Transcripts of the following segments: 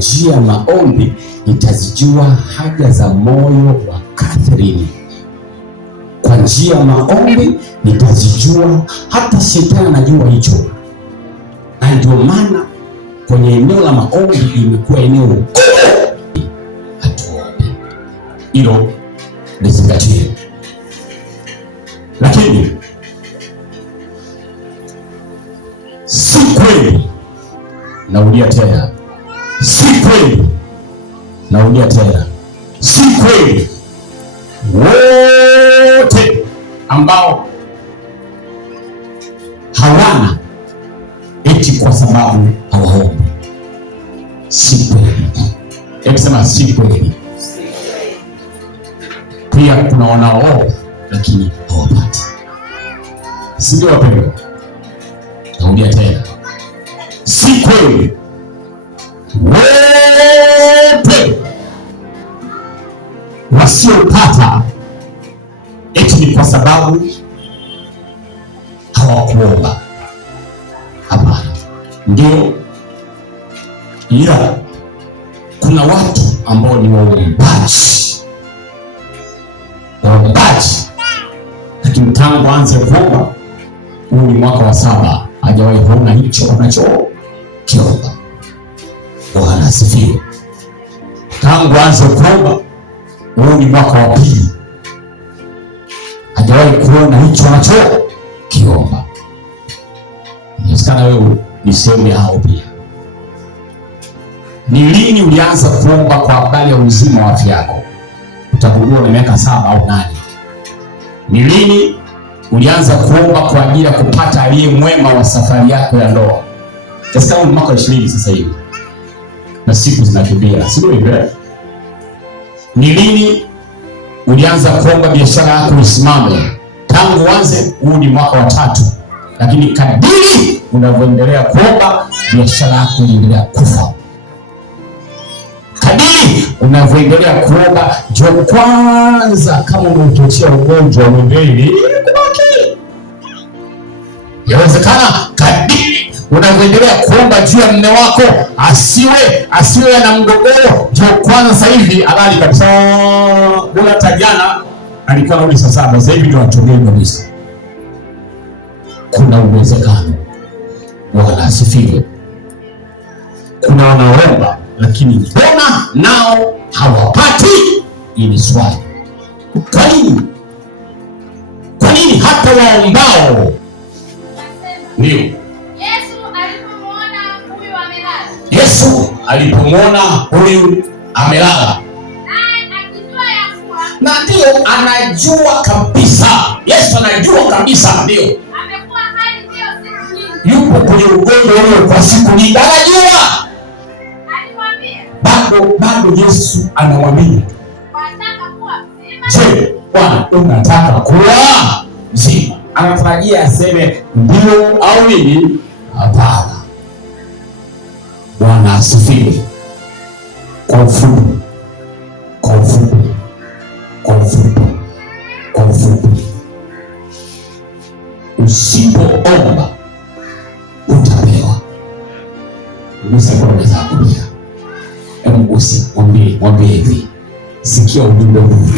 njia ya maombi nitazijua haja za moyo wa Catherine. Kwa njia ya maombi nitazijua, hata shetani anajua hicho. Na ndio maana kwenye eneo la maombi imekuwa eneo hatuombe. Hilo lizingatie. Lakini si kweli, narudia tena, si kweli, narudia tena, si kweli wote ambao hawana eti kwa sababu hawaombi. Si kweli. Hebu sema si kweli. Pia kuna wanaoomba lakini hawapati. Si ndio wapendwa? Narudia tena, si kweli wote wasiopata eti ni kwa sababu hawakuomba. Hapana. Ndio, ila kuna watu ambao ni waombaji, lakini tangu aanze kuomba, huu ni mwaka wa 7, hajawahi kuona hicho anachokiomba. Bwana asifiwe. Tangu aanze kuomba, huu ni mwaka wa 2, hajawahi kuona hicho anachokiomba. Inawezekana wewe ni sehemu ya hao pia. Ni lini ulianza kuomba kwa habari ya uzima wa afya yako? Utagundua na miaka 7 au 8. Ni lini ulianza kuomba kwa ajili ya kupata aliye mwema wa safari yako ya ndoa? Sasa ni mwaka 20 sasa hivi, na siku zinakimbia, sio hivyo? Ni lini ulianza kuomba biashara yako isimame? Tangu uanze, huu ni mwaka wa 3, lakini kadiri unavyoendelea kuomba, biashara yako inaendelea kufa. Kadiri unavyoendelea kuomba, ndio kwanza kama umechochea ugonjwa wa mbele kubaki. Inawezekana kadiri unavyoendelea kuomba juu ya mume wako asiwe na mgogoro, ndio kwanza sasa hivi habari kabisa. Bora tajana alikuwa anarudi saa 7, sasa hivi ndio anatokea kabisa. Kuna uwezekano. Bwana asifiwe. Kuna wanaomba lakini mbona nao hawapati? Ili swali. Kwa nini? Kwa nini hata waombao? Ndio. Yesu alipomwona huyu amelala, na ndio anajua kabisa, Yesu anajua kabisa, ndio yupo kwenye ugonjwa huo kwa siku nyingi, anajua. Bado Yesu anamwambia, je, Bwana unataka kuwa mzima? Anatarajia aseme ndio au nini? Hapana. Bwana asifiwe. Kwa ufupi, usipoomba utapewa. Msaikolojia pia. Mwambie hivi, sikia ujumbe huu.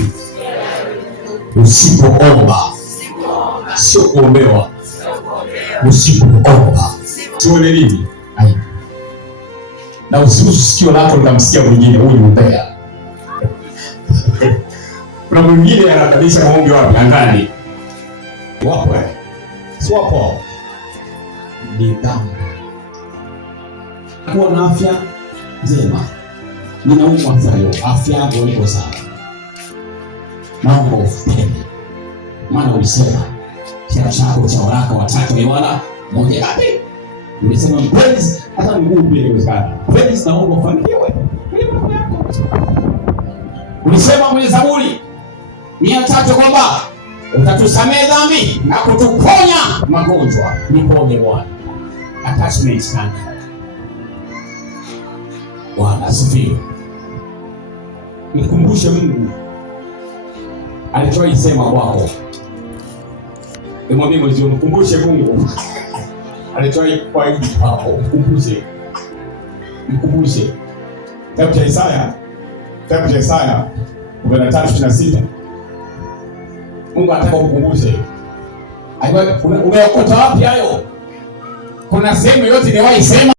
Usipoomba, sio kuombewa. Usipoomba tuone nini? Na usiruhusu sikio lako likamsikia mwingine, huyu ni mbea. Kuna mwingine anabadilisha maombi wapi? Angani. Wapo si wapo? Ni damu. Kuwa na afya njema. Ninaumwa leo, afya yangu iko sawa. Naomba ufanye. Maana ulisema kila chako cha waraka wa 3 Yohana 1:8. Ulisema praise hata mguu pia inawezekana. Praise naomba ufanikiwe. Ulisema kwenye Zaburi 103 kwamba utatusamehe dhambi na kutuponya magonjwa. Niponye Bwana. Attachment sana. Bwana asifiwe. Mkumbushe Mungu alichoisema kwako. Mwambie mwenzio, mkumbushe Mungu alichokuahidi kwako. Mkumbushe. Kitabu cha Isaya 43:26. Mungu anataka ukumbushe. Umeokota wapi hayo? Kuna sehemu yote niwahi sema